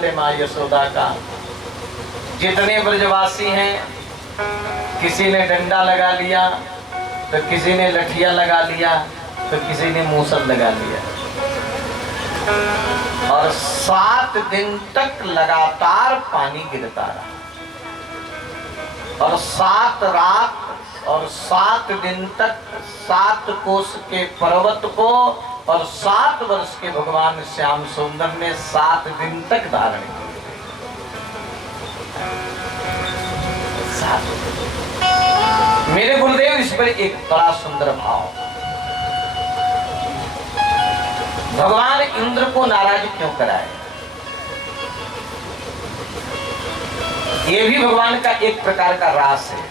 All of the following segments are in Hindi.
कौशल्य माँ यशोदा का। जितने ब्रजवासी हैं, किसी ने डंडा लगा लिया, तो किसी ने लठिया लगा लिया, तो किसी ने मूसल लगा लिया, और 7 दिन तक लगातार पानी गिरता रहा। और 7 रात और 7 दिन तक 7 कोस के पर्वत को और 7 वर्ष के भगवान श्याम सुंदर ने 7 दिन तक धारण किया। मेरे गुरुदेव इस पर एक बड़ा सुंदर भाव, भगवान इंद्र को नाराज क्यों कराए? ये भी भगवान का एक प्रकार का रास है,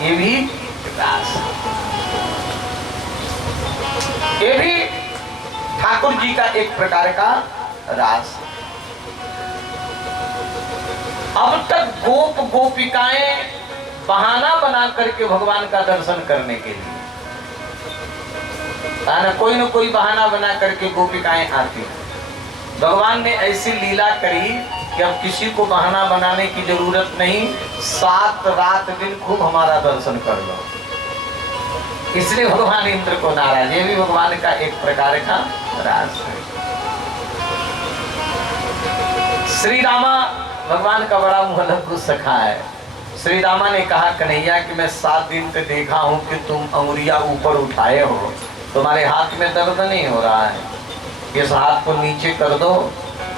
ये भी रास है, ये भी ठाकुर जी का एक प्रकार का रास है। अब तक गोप गोपिकाएं बहाना बना करके भगवान का दर्शन करने के लिए, कोई न कोई बहाना बना करके गोपिकाएं आती हैं। भगवान ने ऐसी लीला करी कि अब किसी को बहाना बनाने की जरूरत नहीं, 7 रात दिन खूब हमारा दर्शन कर लो। इसलिए भगवान इंद्र को नाराज, ये भी भगवान का एक प्रकार का राज है। श्री रामा भगवान का बड़ा मुहल्लू सखा है। श्री रामा ने कहा, कन्हैया कि मैं 7 दिन से देखा हूं कि तुम अंगुरिया ऊपर उठाए हो, तुम्हारे हाथ में दर्द नहीं हो रहा है, इस हाथ को नीचे कर दो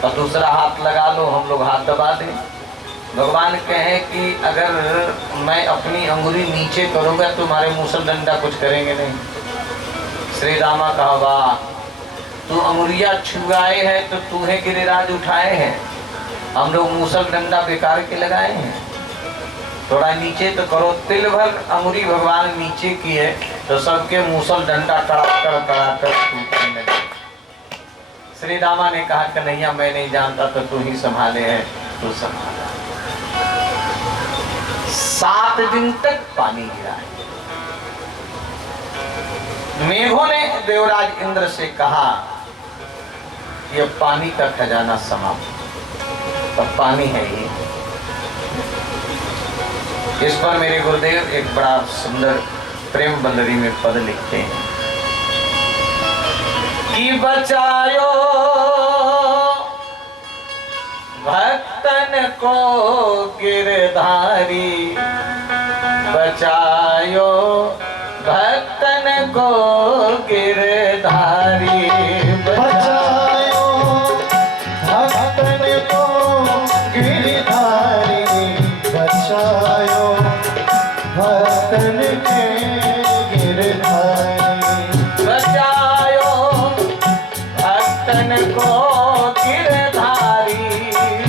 और दूसरा हाथ लगा लो, हम लोग हाथ दबा दें। भगवान कहे कि अगर मैं अपनी अंगुरी नीचे करूंगा तुम्हारे मूसल डंडा कुछ करेंगे नहीं। श्री रामा कहा, वाह, तू अंगुरिया छुआए है तो तूहे गिरिराज उठाए हैं, हम लोग मूसल डंडा बेकार के लगाए हैं, थोड़ा नीचे तो करो। तिल भर अंगुरी भगवान नीचे की है तो सबके मूसल डंडा कड़ाकर टूटने लगे। श्री रामा ने कहा, कन्हैया मैं नहीं जानता तो तू ही संभाले है, तू संभाला। 7 दिन तक पानी गिरा है। मेघों ने देवराज इंद्र से कहा, यह पानी का खजाना समाप्त, तो पानी है ये। इस पर मेरे गुरुदेव एक बड़ा सुंदर प्रेम बल्लरी में पद लिखते हैं कि बचायो भक्तन को गिरधारी, बचायो भक्तन को गिरधारी, बचायो भक्तन को गिरधारी, बचायो भक्तन के गिरधारी, बचायो भक्तन को गिरधारी,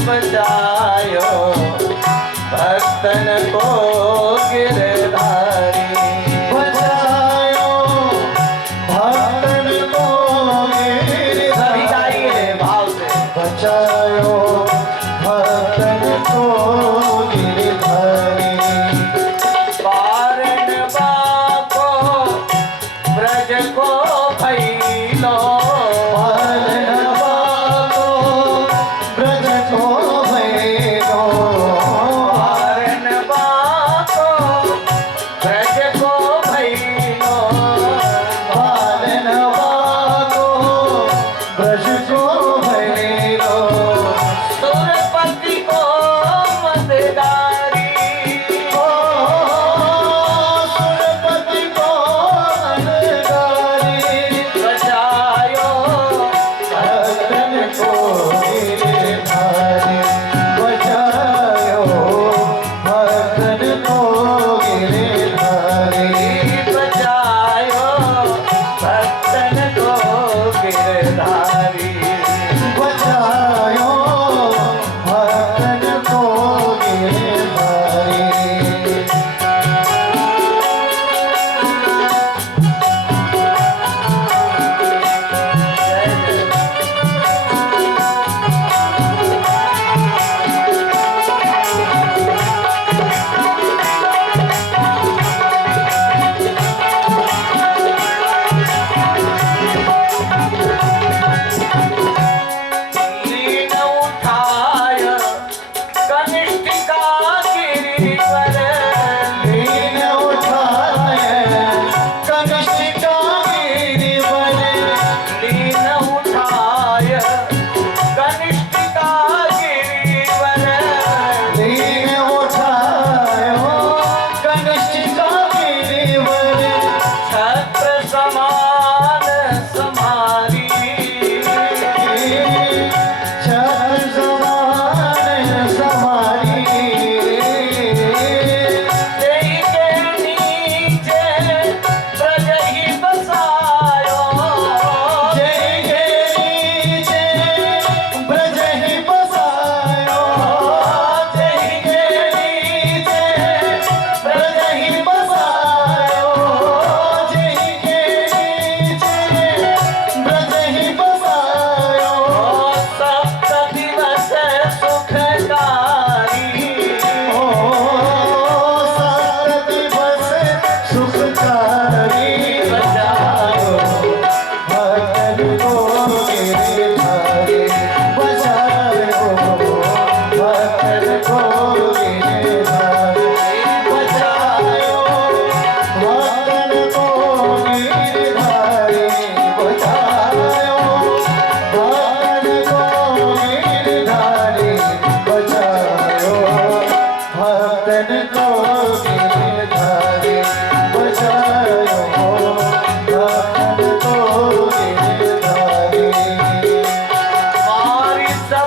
बचायो भक्तन को गिरधारी, बचायो भक्तन को गिरधारी। सभी गाइए भाव से, बचायो भक्तन को गिरधारी, पारणवा को ब्रज को भैलो, पारणवा को ब्रज को भैलो, पारणवा को ब्रज को भैलो, पारणवा को ब्रज को भैलो,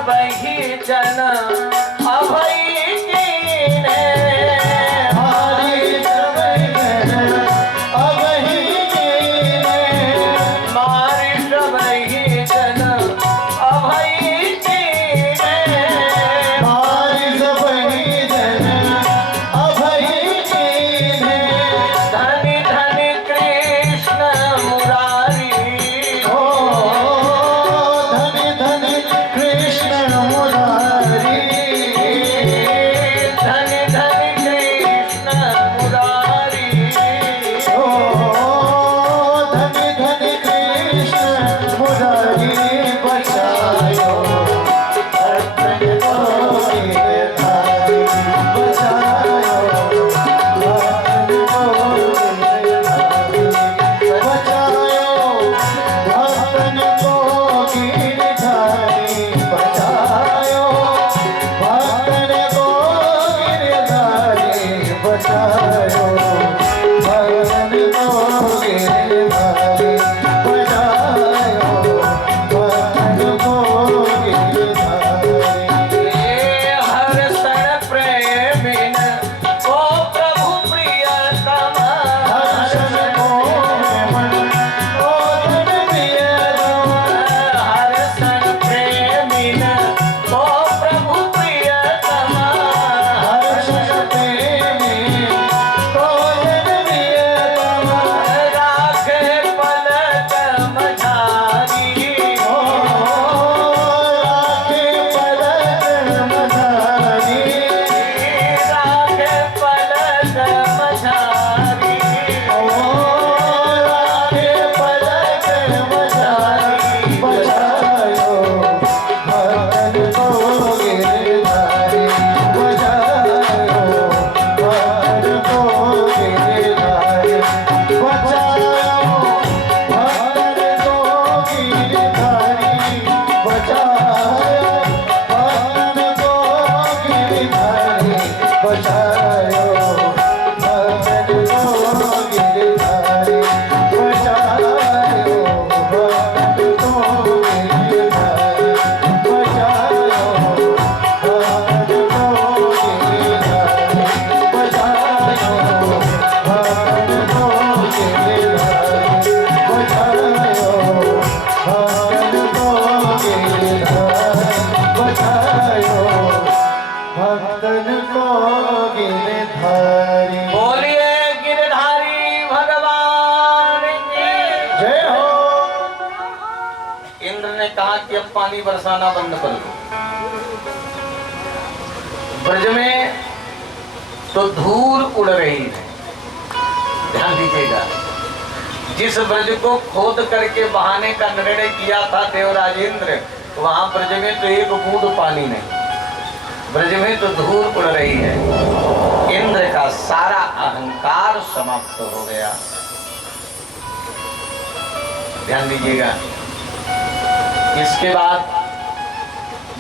सबही जन अभय कीन्हे मारी सबही जन अभय कीन्हे मारी सबही जन अभय कीन्हे मारी सबही जन अभय कीन्हे धनि धनि कृष्ण मुरारी ओ धनि धनि कृष्ण मुरारी धनि धनि कृष्ण मुरारी ओ धनि धनि कृष्ण मुरारी बचायो भक्तन को गिरधारी बचायो भक्तन को गिरधारी बचायो भक्तन को गिरधारी बचायो भक्तन को गिरधारी बचायो भक्तन को गिरधारी बचायो भक्तन को गिरधारी हर सण प्रेमिन को प्रभु प्रियतम हर्षण को मन को धन प्रियतम हर सण प्रेमिन को प्रभु प्रियतम हर्षण प्रेमी को धन प्रियतम राखे पलक मझारी ओ राखे पलक मधारी राखे पलक मझारी ओ राखे पलक मधारी बचायो भक्तन को गिरधारी बचायो भक्तन को गिरधारी बचायो भक्तन को गिरधारी बचायो भक्तन को गिरधारी बचायो भक्तन को गिरधारी बचायो भक्तन को गिरधारी बचायो भक्तन को गिरधारी बचायो भक्तन को गिरधारी बचायो भक्तन को गिरधारी बचायो भक्तन को गिरधारी बोलिए गिरधारी भगवान की जय हो इंद्र ने कहा कि अब पानी बरसाना बंद कर दो ब्रज में तो धूल उड़ रही है ध्यान दीजिएगा जिस ब्रज को खोद करके बहाने का निर्णय किया था देवराज इंद्र वहां ब्रज में तो एक बूंद पानी नहीं ब्रज में तो धूल उड़ रही है इंद्र का सारा अहंकार समाप्त हो गया ध्यान दीजिएगा इसके बाद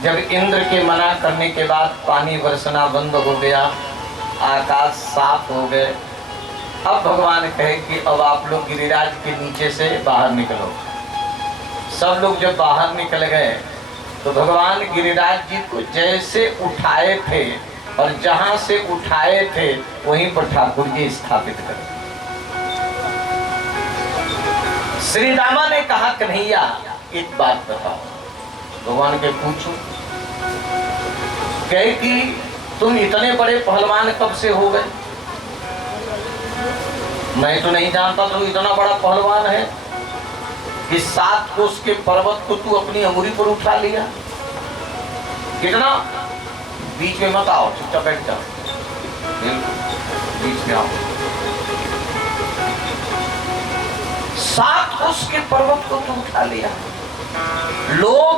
जब इंद्र के मना करने के बाद पानी बरसना बंद हो गया आकाश साफ हो गए अब भगवान कहे कि अब आप लोग गिरिराज के नीचे से बाहर निकलो सब लोग जब बाहर निकल गए तो भगवान गिरिराज जी को जैसे उठाए थे और जहां से उठाए थे वहीं पर ठाकुर जी स्थापित कर श्री रामा ने कहा कन्हैया एक बात बताओ भगवान के पूछो कहे कि तुम इतने बड़े पहलवान कब से हो गए मैं तो नहीं जानता तू इतना बड़ा पहलवान है कि 7 कोस के पर्वत को तू अपनी अंगुली पर उठा लिया कितना बीच में मत आओ चुपचाप बैठ जाओ बीच में आओ 7 कोस के पर्वत को तू उठा लिया लोग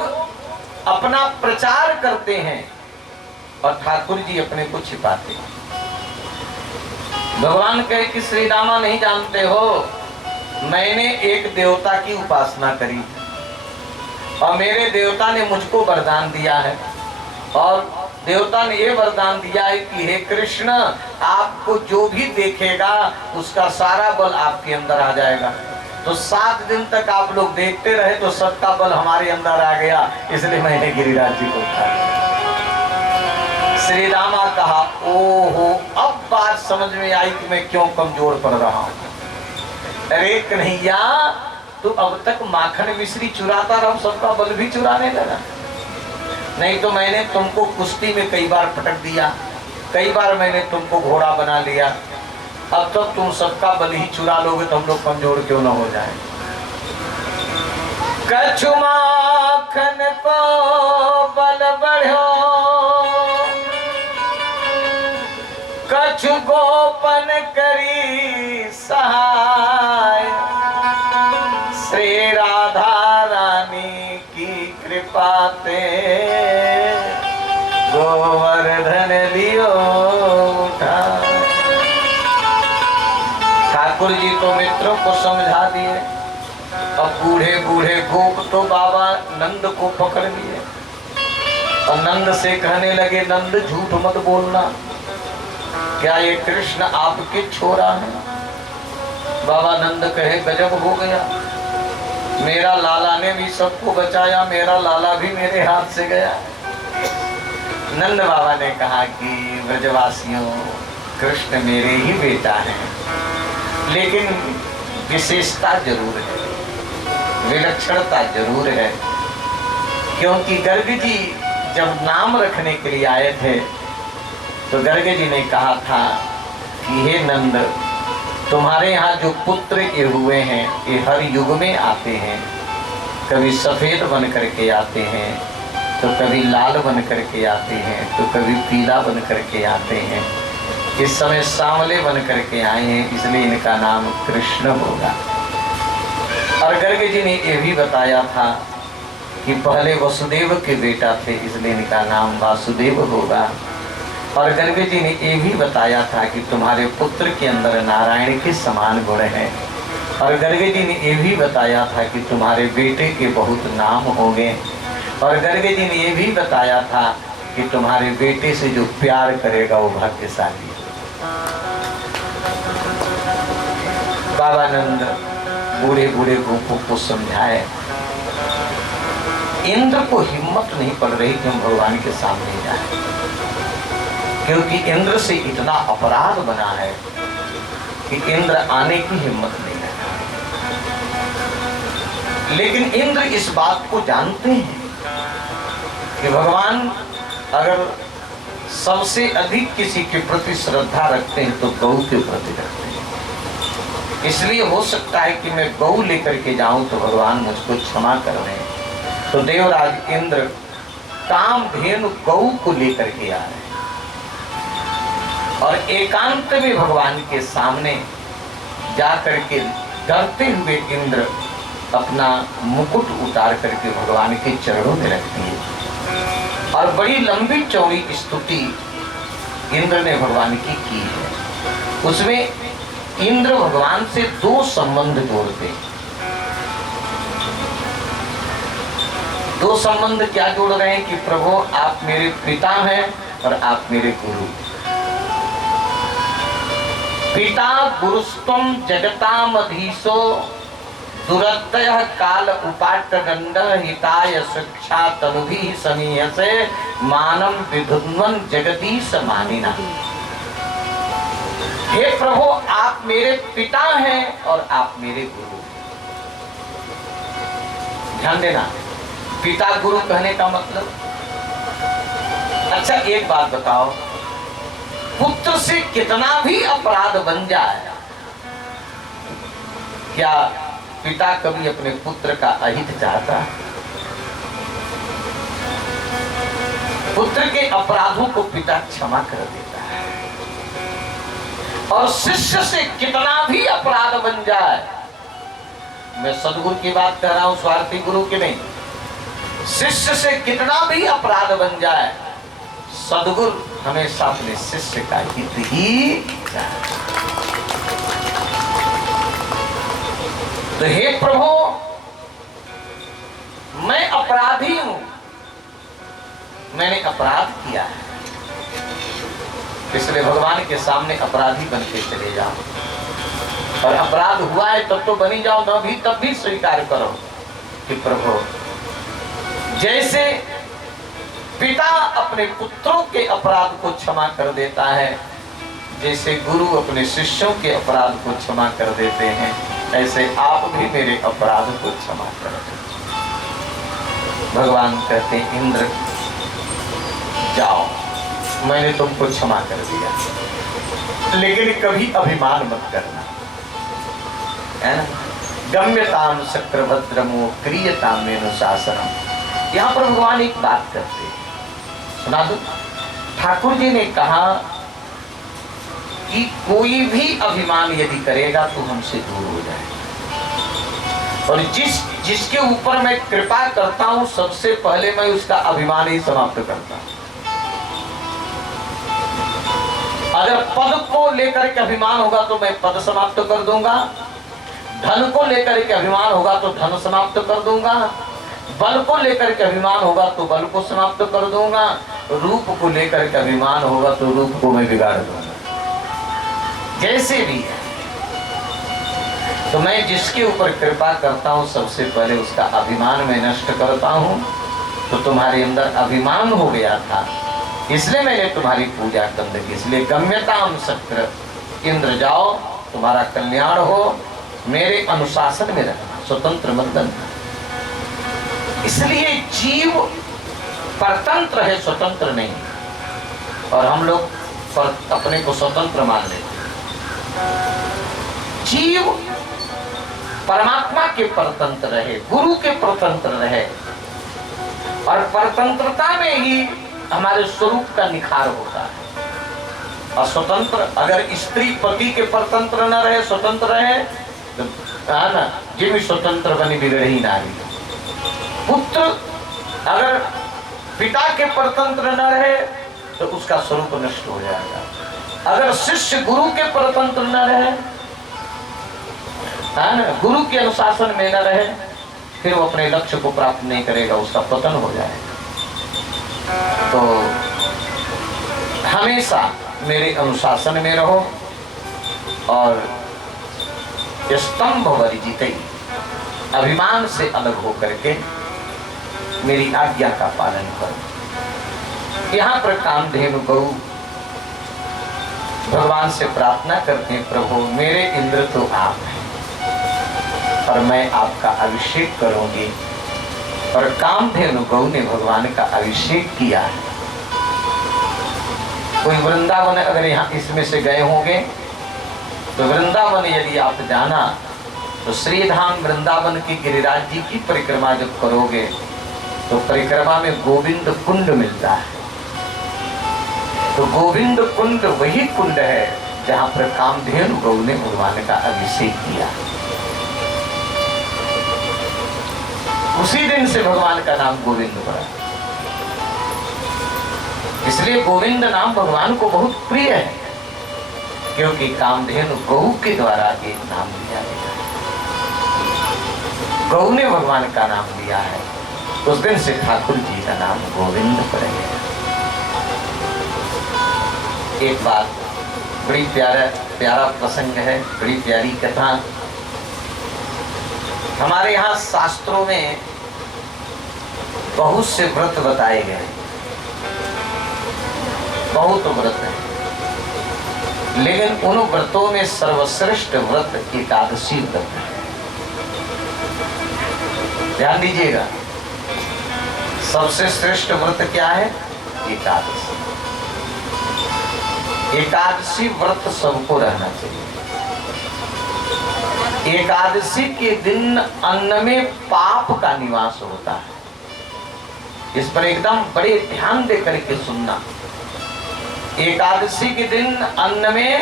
अपना प्रचार करते हैं और ठाकुर जी अपने को छिपाते हैं भगवान कहे कि श्री रामा नहीं जानते हो मैंने एक देवता की उपासना करी और मेरे देवता ने मुझको वरदान दिया है और देवता ने ये वरदान दिया है कि हे कृष्ण आपको जो भी देखेगा उसका सारा बल आपके अंदर आ जाएगा तो 7 दिन तक आप लोग देखते रहे तो सबका बल हमारे अंदर आ गया, इसलिए मैंने गिरिराज जी को उठा लिया। श्री रामा कहा, ओहो अब बात समझ में आई कि मैं क्यों कमजोर पड़ रहा हूं। अरे कन्हैया, तू अब तक माखन मिश्री चुराता रहा, सबका बल भी चुराने लगा। नहीं तो मैंने तुमको कुश्ती में कई बार पटक दिया, कई बार मैंने तुमको घोड़ा बना लिया, अब तक तुम सबका बल ही चुरा लोगे तो हम लोग कमजोर क्यों ना हो जाए। कछु माखन को बल बढ़ो, कछु गोपन करी सहाय, श्री राधा रानी की कृपा ते गोवर्धन लियो उठा। ठाकुर जी तो मित्रों को समझा दिए, अब बूढ़े बूढ़े गोप तो बाबा नंद को पकड़ लिए और नंद से कहने लगे, नंद झूठ मत बोलना, क्या ये कृष्ण आपके छोरा है। बाबा नंद कहे, गजब हो गया, मेरा लाला ने भी सबको बचाया, मेरा लाला भी मेरे हाथ से गया। नंद बाबा ने कहा कि ब्रजवासियों, कृष्ण मेरे ही बेटा है, लेकिन विशेषता जरूर है, विलक्षणता जरूर है। क्योंकि गर्ग जी जब नाम रखने के लिए आए थे तो गर्ग जी ने कहा था कि हे नंद, तुम्हारे यहाँ जो पुत्र ये हुए हैं ये हर युग में आते हैं, कभी सफेद बन करके आते हैं, तो कभी लाल बन करके आते हैं, तो कभी पीला बन करके आते हैं। इस समय सांवले बन करके आए हैं, इसलिए इनका नाम कृष्ण होगा। और गर्ग जी ने ये भी बताया था कि पहले वसुदेव के बेटा थे, इसलिए इनका नाम वासुदेव होगा। और गर्ग जी ने ये भी बताया था कि तुम्हारे पुत्र के अंदर नारायण के समान गुण है। और गर्ग जी ने ये भी बताया था कि तुम्हारे बेटे के बहुत नाम होंगे। और गर्ग जी ने ये भी बताया था कि तुम्हारे बेटे से जो प्यार करेगा वो भाग्यशाली है। बाबा नंद बूढ़े बूढ़े गोपों को समझाए। इंद्र को हिम्मत नहीं पड़ रही कि हम भगवान के सामने जाए, क्योंकि इंद्र से इतना अपराध बना है कि इंद्र आने की हिम्मत नहीं करता। लेकिन इंद्र इस बात को जानते हैं कि भगवान अगर सबसे अधिक किसी के प्रति श्रद्धा रखते हैं तो गौ के प्रति रखते हैं। इसलिए हो सकता है कि मैं गौ लेकर के जाऊं तो भगवान मुझको क्षमा कर रहे हैं। तो देवराज इंद्र कामधेनु गौ को लेकर के आ रहे हैं और एकांत में भगवान के सामने जा करके डरते हुए इंद्र अपना मुकुट उतार करके भगवान के चरणों में रख दिए और बड़ी लंबी चौड़ी स्तुति इंद्र ने भगवान की है। उसमें इंद्र भगवान से 2 संबंध जोड़ते। 2 संबंध क्या जोड़ रहे हैं कि प्रभु आप मेरे पिता हैं और आप मेरे गुरु। पिता गुरुस्तम जगतामधीशो दुरत्यः काल उपाट्टदंड हिताय शिक्षा तनुभिः समीयसे मानम विधुन्वन जगदीश मानिना। हे प्रभु आप मेरे पिता हैं और आप मेरे गुरु। ध्यान देना, पिता गुरु कहने का मतलब। अच्छा एक बात बताओ, पुत्र से कितना भी अपराध बन जाए, क्या पिता कभी अपने पुत्र का अहित चाहता? पुत्र के अपराधों को पिता क्षमा कर देता है। और शिष्य से कितना भी अपराध बन जाए, मैं सदगुरु की बात कर रहा हूं, स्वार्थी गुरु की नहीं, शिष्य से कितना भी अपराध बन जाए, सदगुरु हमेशा अपने शिष्य का हित ही चाहे। तो हे प्रभु मैं अपराधी हूं, मैंने अपराध किया है, इसलिए भगवान के सामने अपराधी बन के चले जाओ। और अपराध हुआ है तब तो बनी जाओ न भी, तब भी स्वीकार करो कि प्रभु, जैसे पिता अपने पुत्रों के अपराध को क्षमा कर देता है, जैसे गुरु अपने शिष्यों के अपराध को क्षमा कर देते हैं, ऐसे आप भी मेरे अपराध को क्षमा कर दो। भगवान कहते हैं इंद्र जाओ, मैंने तुमको क्षमा कर दिया, लेकिन कभी अभिमान मत करना, है ना। गम्यताम चक्रभद्रमो क्रियताम अनुशासनम। यहाँ पर भगवान एक बात करते हैं, सुना दो। ठाकुर जी ने कहा कि कोई भी अभिमान यदि करेगा तो हमसे दूर हो जाए, और जिसके ऊपर मैं कृपा करता हूं सबसे पहले मैं उसका अभिमान ही समाप्त करता हूं। अगर पद को लेकर के अभिमान होगा तो मैं पद समाप्त कर दूंगा, धन को लेकर के अभिमान होगा तो धन समाप्त कर दूंगा, बल को लेकर के अभिमान होगा तो बल को समाप्त कर दूंगा, रूप को लेकर के अभिमान होगा तो रूप को मैं बिगाड़ दूंगा। जैसे भी है, तो मैं जिसके ऊपर कृपा करता हूं सबसे पहले उसका अभिमान मैं नष्ट करता हूं। तो तुम्हारे अंदर अभिमान हो गया था, इसलिए मैंने तुम्हारी पूजा कर दी। इसलिए गम्यताम शक्र, इंद्र जाओ, तुम्हारा कल्याण हो, मेरे अनुशासन में रहना, स्वतंत्र मत बनना। इसलिए जीव परतंत्र है, स्वतंत्र नहीं। और हम लोग अपने को स्वतंत्र मान लेते हैं। जीव परमात्मा के परतंत्र रहे, गुरु के परतंत्र रहे, और परतंत्रता में ही हमारे स्वरूप का निखार होता है। और स्वतंत्र, अगर स्त्री पति के परतंत्र न रहे, स्वतंत्र रहे, तो है ना, ये भी स्वतंत्र बनी बिगड़ी नारी। पुत्र अगर पिता के परतंत्र न रहे तो उसका स्वरूप नष्ट हो जाएगा। अगर शिष्य गुरु के परतंत्र न रहे, है ना, गुरु के अनुशासन में न रहे, फिर वो अपने लक्ष्य को प्राप्त नहीं करेगा, उसका पतन हो जाएगा। तो हमेशा मेरे अनुशासन में रहो और स्तंभ वर्जित, अभिमान से अलग होकर के मेरी आज्ञा का पालन करो। यहाँ पर कामधेनु गौ भगवान से प्रार्थना करते हैं, प्रभु मेरे इंद्र तो आप हैं और मैं आपका अभिषेक करूंगी। और कामधेनु गौ ने भगवान का अभिषेक किया है। कोई वृंदावन अगर यहाँ इसमें से गए होंगे तो वृंदावन यदि आप जाना तो श्रीधाम वृंदावन की गिरिराज जी की परिक्रमा जब करोगे तो परिक्रमा में गोविंद कुंड मिलता है। तो गोविंद कुंड वही कुंड है जहां पर कामधेनु गौ ने भगवान का अभिषेक किया। उसी दिन से भगवान का नाम गोविंद पड़ा। इसलिए गोविंद नाम भगवान को बहुत प्रिय है, क्योंकि कामधेनु गौ के द्वारा एक नाम दिया गया। गौ ने भगवान का नाम दिया है, उस दिन से ठाकुर जी का नाम गोविंद पड़ गया। एक बात, बड़ी प्यारा प्रसंग है, बड़ी प्यारी कथा। हमारे यहाँ शास्त्रों में बहुत से व्रत बताए गए, बहुत व्रत है, लेकिन उन व्रतों में सर्वश्रेष्ठ व्रत एकादशी व्रत है। ध्यान दीजिएगा, सबसे श्रेष्ठ व्रत क्या है? एकादशी। एकादशी व्रत सबको रहना चाहिए। एकादशी के दिन अन्न में पाप का निवास होता है। इस पर एकदम बड़े ध्यान दे करके सुनना। एकादशी के दिन अन्न में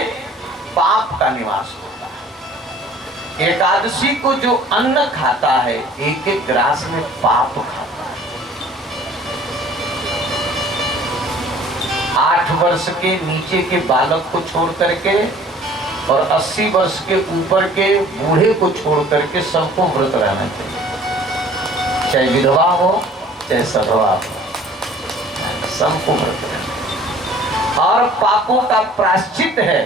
पाप का निवास होता है। एकादशी को जो अन्न खाता है एक एक ग्रास में पाप खाता है। 8 वर्ष के नीचे के बालक को छोड़ करके और 80 वर्ष के ऊपर के बूढ़े को छोड़ करके सबको व्रत रहना चाहिए, चाहे विधवा हो चाहे सधवा हो, सबको व्रत रहना। और पापों का प्रायश्चित है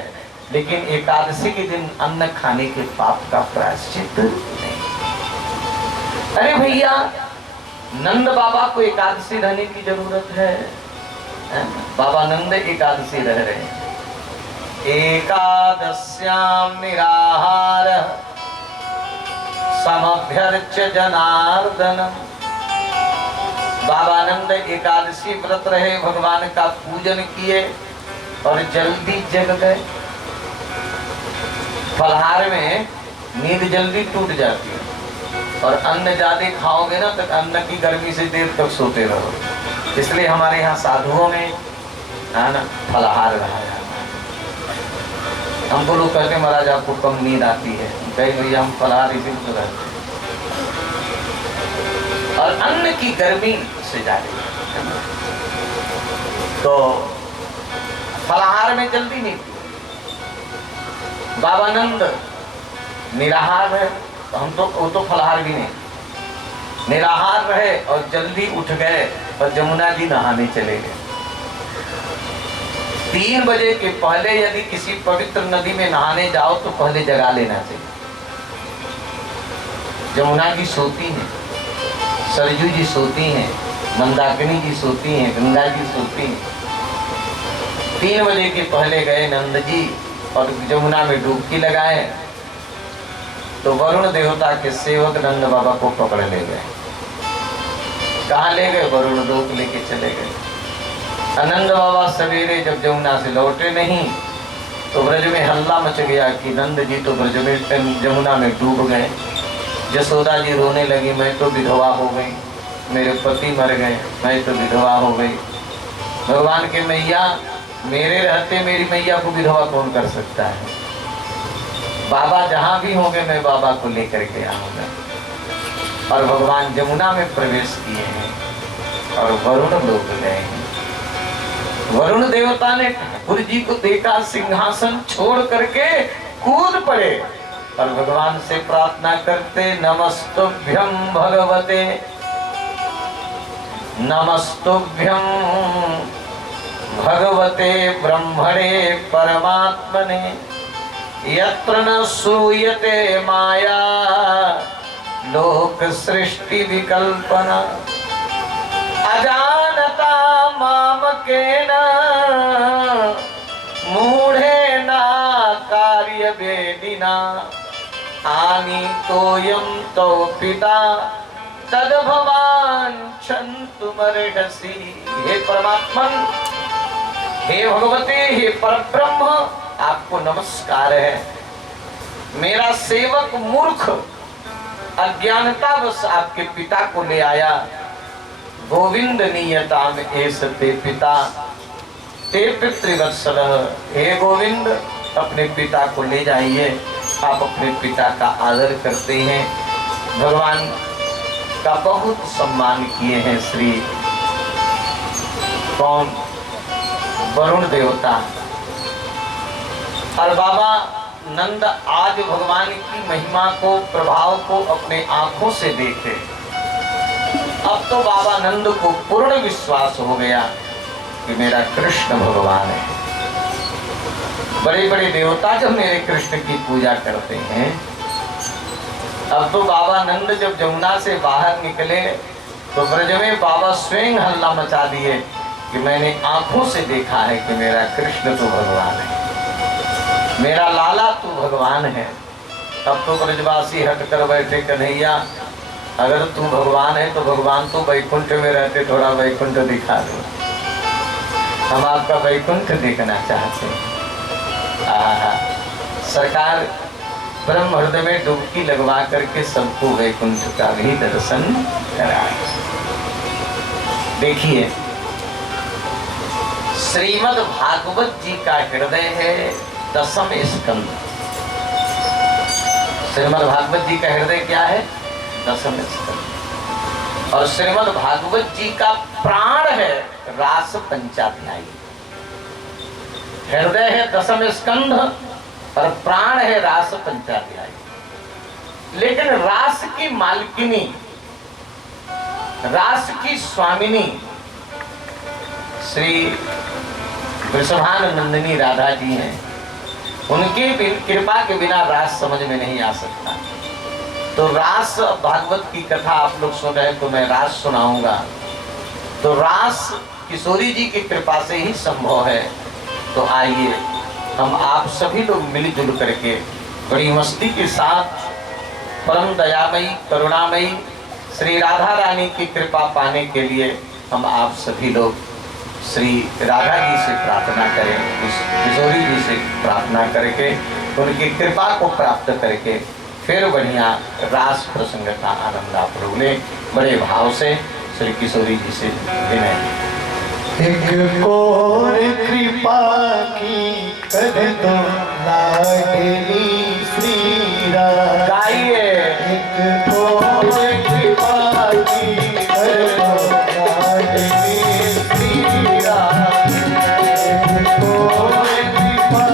लेकिन एकादशी के दिन अन्न खाने के पाप का प्रायश्चित नहीं। अरे भैया, नंद बाबा को एकादशी रहने की जरूरत है? बाबा नंद एकादशी रह रहे हैं। एकादश्याम निराहार समभ्यर्च्य जनार्दन। बाबा नंद एकादशी व्रत रहे, भगवान का पूजन किए और जल्दी जग गए। फलहार में नींद जल्दी टूट जाती है, और अन्न ज्यादा खाओगे ना तो अन्न की गर्मी से देर तक सोते रहो। इसलिए हमारे यहाँ साधुओं में है ना फलहार रहा जाता है। हमको लोग कहते हैं महाराज आपको कम नींद आती है, कहीं भैया हम फलहार इसी में रहते हैं, और अन्न की गर्मी से जाती है। तो फलहार में जल्दी नहीं। बाबा नंद निराहार है, हम तो वो तो फलहार भी नहीं, निराहार रहे और जल्दी उठ गए और जमुना जी नहाने चले गए। 3 बजे के पहले यदि किसी पवित्र नदी में नहाने जाओ तो पहले जगा लेना चाहिए। जमुना जी सोती हैं, सरजू जी सोती हैं, मंदाकिनी जी सोती हैं, गंगा जी सोती हैं। 3 बजे के पहले गए नंद जी और जमुना में डुबकी लगाए तो वरुण देवता के सेवक नंद बाबा को पकड़ ले गए। कहाँ ले गए? वरुण लोक लेके चले गए। नंद बाबा सवेरे जब जमुना से लौटे नहीं तो ब्रज में हल्ला मच गया कि नंद जी तो ब्रज में जमुना में डूब गए। यशोदा जी रोने लगी, मैं तो विधवा हो गई, मेरे पति मर गए, मैं तो विधवा हो गई। भगवान के मैया, मेरे रहते मेरी मैया को विधवा कौन कर सकता है? बाबा जहां भी होंगे मैं बाबा को लेकर के आऊंगा। और भगवान जमुना में प्रवेश किए हैं और वरुण लोग गए हैं। वरुण देवता ने ठाकुर जी को देखा, सिंहासन छोड़ करके कूद पड़े और भगवान से प्रार्थना करते, नमस्तुभ्यं भगवते, नमस्तुभ्यं भगवते ब्रह्मणे परमात्मने, यत्र न श्रूयते माया लोक सृष्टि विकल्पना, अजानता मामकेन मूढ़ेन कार्य वेदिना, आनीतोऽयं तौ पिता तद्भवान् क्षन्तुमर्हसि। हे परमात्मन, हे भगवते, हे परब्रह्म, आपको नमस्कार है। मेरा सेवक मूर्ख अज्ञानतावश आपके पिता को ले आया। गोविंद नियताम एष ते पिता ते पितृवत्सल। हे गोविंद, अपने पिता को ले जाइए। आप अपने पिता का आदर करते हैं, भगवान का बहुत सम्मान किए हैं। श्री कौन? वरुण देवता। और बाबा नंद आज भगवान की महिमा को, प्रभाव को अपने आंखों से देखे। अब तो बाबा नंद को पूर्ण विश्वास हो गया कि मेरा कृष्ण भगवान है। बड़े बड़े देवता जब मेरे कृष्ण की पूजा करते हैं। अब तो बाबा नंद जब जमुना से बाहर निकले तो ब्रज में बाबा स्वयं हल्ला मचा दिए कि मैंने आंखों से देखा है कि मेरा कृष्ण तो भगवान है, मेरा लाला तू भगवान है। अब तो ब्रजवासी हट कर बैठे, कन्हैया अगर तू भगवान है तो भगवान तो वैकुंठ में रहते, थोड़ा वैकुंठ दिखा दो, हम आपका वैकुंठ देखना चाहते हैं। सरकार ब्रह्म हृदय में डुबकी लगवा करके सबको वैकुंठ का भी दर्शन कराए। देखिए, श्रीमद् भागवत जी का हृदय है 10वें स्कंद। श्रीमद् भागवत जी का हृदय क्या है? 10वें स्कंद। और श्रीमद् भागवत जी का प्राण है रास पंचाध्यायी। हृदय है 10वें स्कंद और प्राण है रास पंचाध्यायी। लेकिन रास की मालकिनी, रास की स्वामिनी श्री वृषभानुनंदिनी राधा जी हैं। उनके कृपा के बिना रास समझ में नहीं आ सकता। तो रास भागवत की कथा आप लोग सुन रहे तो मैं रास सुनाऊंगा। तो रास किशोरी जी की कृपा से ही संभव है। तो आइए हम आप सभी लोग मिलजुल करके बड़ी मस्ती के साथ परम दयामयी करुणामयी श्री राधा रानी की कृपा पाने के लिए हम आप सभी लोग श्री राधा जी से प्रार्थना करें, किशोरी जी से प्रार्थना करके उनकी कृपा को प्राप्त करके फिर बढ़िया रास प्रसंग का आनंद आप लोग ले। बड़े भाव से श्री किशोरी जी से विनय। एक और कृपा की कर दो लाडली श्री राधा। गाइए। एक और कृपा की कर दो लाडली श्री राधा। एक और कृपा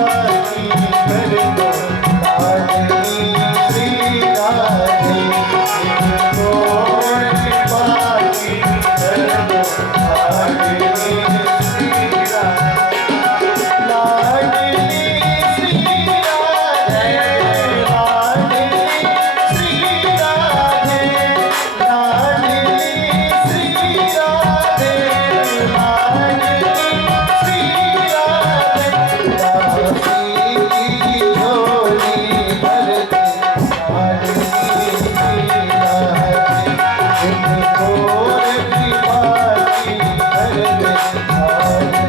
की कर दो लाडली श्री राधा। एक और कृपा की कर दो लाडली Oh